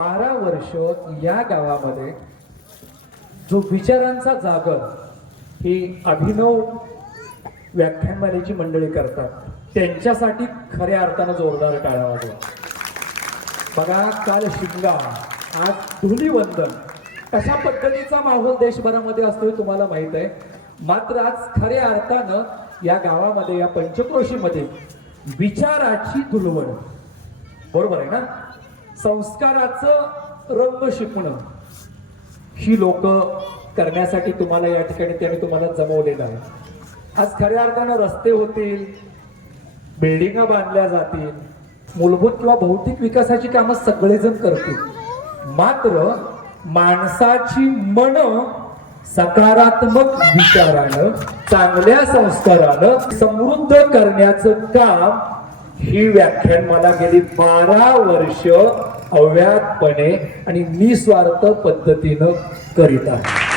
12 वर्ष या गावामध्ये जो विचारांचा जागर ही अभिनव व्याख्यानमालेची मंडळी करतात, त्यांच्यासाठी खऱ्या अर्थानं जोरदार टाळ्या वाजवा. बघा, काल शिमगा, आज धुलीवंदन, कशा पद्धतीचा माहोल देशभरामध्ये असतो तुम्हाला माहित आहे. मात्र आज खऱ्या अर्थानं या गावामध्ये, या पंचक्रोशीमध्ये विचाराची धुलवड, बरोबर आहे ना, संस्काराचं रंग शिकणं ही लोक करण्यासाठी तुम्हाला या ठिकाणी त्यांनी तुम्हाला जमवलेलं आहे. आज खऱ्या अर्थानं रस्ते होतील, बिल्डिंगा बांधल्या जातील, मूलभूत किंवा भौतिक विकासाची कामं सगळेजण करतील. मात्र माणसाची मन सकारात्मक विचारानं, चांगल्या संस्कारानं समृद्ध करण्याचं काम ही व्याख्यानमाला गेली 12 वर्ष अव्याहतपणे आणि निस्वार्थ पद्धतीनं करीत आहे.